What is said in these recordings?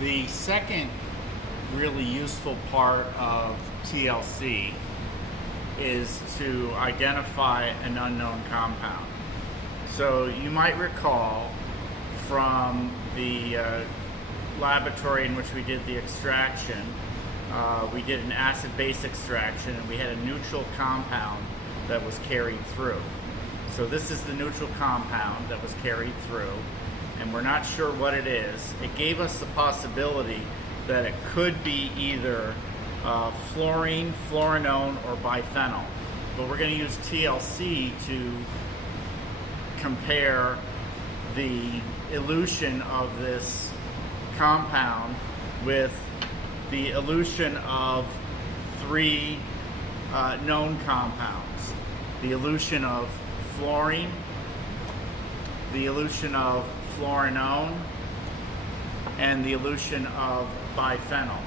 The second really useful part of TLC is to identify an unknown compound. So you might recall from the laboratory in which we did the extraction, we did an acid-base extraction and we had a neutral compound that was carried through. So this is the neutral compound that was carried through, and we're not sure what it is. It gave us the possibility that it could be either fluorine, fluorinone, or biphenyl. But we're going to use TLC to compare the elution of this compound with the elution of three known compounds. The elution of fluorine, the elution of fluorinone, and the elution of biphenyl.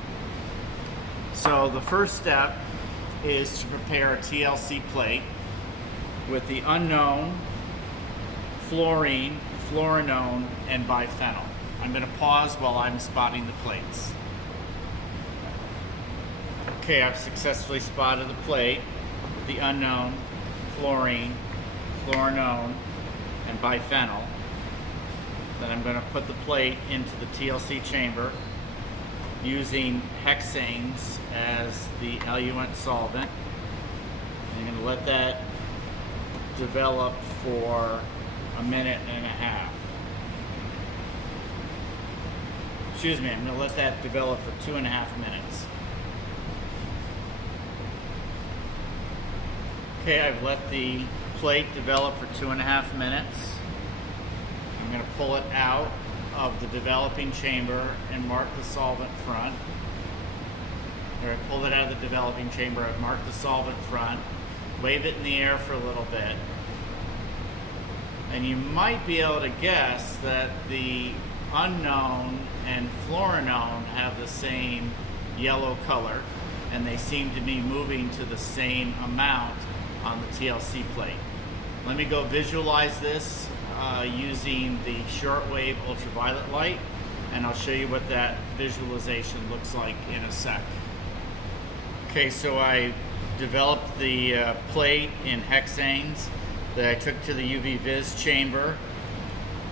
So the first step is to prepare a TLC plate with the unknown fluorine, fluorinone, and biphenyl. I'm going to pause while I'm spotting the plates. Okay, I've successfully spotted the plate with the unknown fluorine, fluorinone, and biphenyl. Then I'm going to put the plate into the TLC chamber using hexanes as the eluent solvent. I'm going to let that develop for a minute and a half. Excuse me, I'm going to let that develop for 2.5 minutes. Okay, I've let the plate develop for 2.5 minutes. I'm going to pull it out of the developing chamber and mark the solvent front. I pulled it out of the developing chamber, I've marked the solvent front, wave it in the air for a little bit, and you might be able to guess that the unknown and fluorinone have the same yellow color, and they seem to be moving to the same amount on the TLC plate. Let me go visualize this using the shortwave ultraviolet light, and I'll show you what that visualization looks like in a sec. Okay, so I developed the plate in hexanes that I took to the UV vis chamber,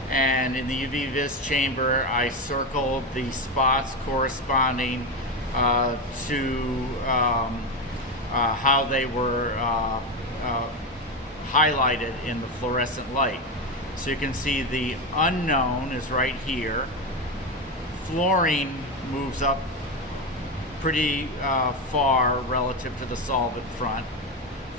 and in the UV vis chamber I circled the spots corresponding to how they were highlighted in the fluorescent light. So you can see the unknown is right here. Fluorine moves up pretty far relative to the solvent front.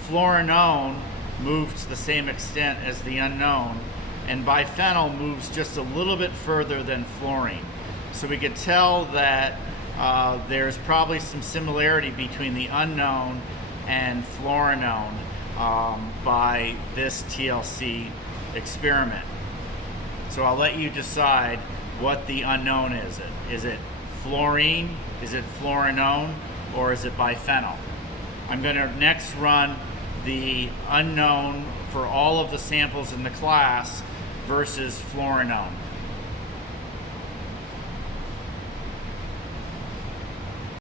Fluorinone moves to the same extent as the unknown, and biphenyl moves just a little bit further than fluorine. So we could tell that there's probably some similarity between the unknown and fluorinone by this TLC experiment. So I'll let you decide what the unknown is. Is it fluorine, is it fluorinone, or is it biphenyl? I'm going to next run the unknown for all of the samples in the class versus fluorinone.